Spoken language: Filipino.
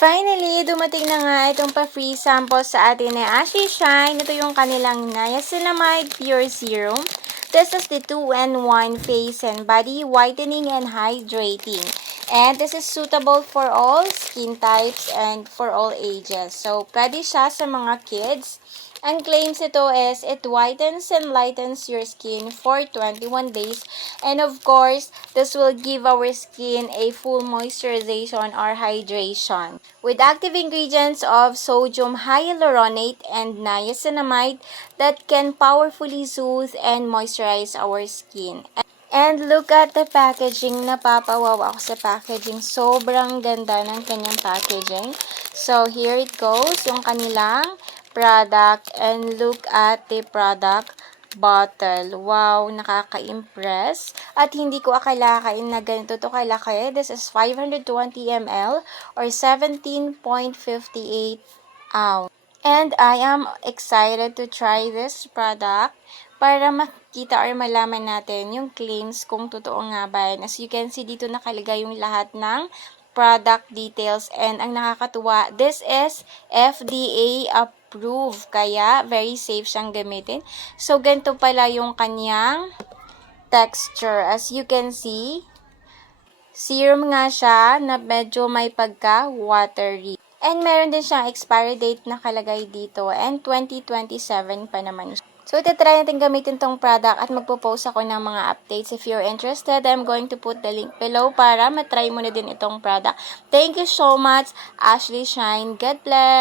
Finally, dumating na nga itong pa-free sample sa atin ni Ashley Shine. Ito yung kanilang Niacinamide Pure Serum. This is the 2-in-1 face and body whitening and hydrating. And this is suitable for all skin types and for all ages. So, pwede siya sa mga kids. Ang claims ito is it whitens and lightens your skin for 21 days. And of course, this will give our skin a full moisturization or hydration. With active ingredients of sodium hyaluronate and niacinamide that can powerfully soothe and moisturize our skin. And look at the packaging. Napapawaw ako sa packaging. Sobrang ganda ng kanyang packaging. So, here it goes. Yung kanilang product. And look at the product bottle. Wow, nakaka-impress. At hindi ko akalain na ganito to kalaki. This is 520 ml or 17.58 ounce. And I am excited to try this product para makita or malaman natin yung claims kung totoo nga ba. As you can see, dito nakalagay yung lahat ng product details. And ang nakakatuwa, this is FDA approved. Kaya, very safe siyang gamitin. So, ganito pala yung kanyang texture. As you can see, serum nga siya na medyo may pagka-watery. And meron din siyang expiry date na kalagay dito. And 2027 pa naman siya. So, itatry natin gamitin tong product at magpo-post ako ng mga updates. If you're interested, I'm going to put the link below para matry mo na din itong product. Thank you so much, Ashley Shine. God bless!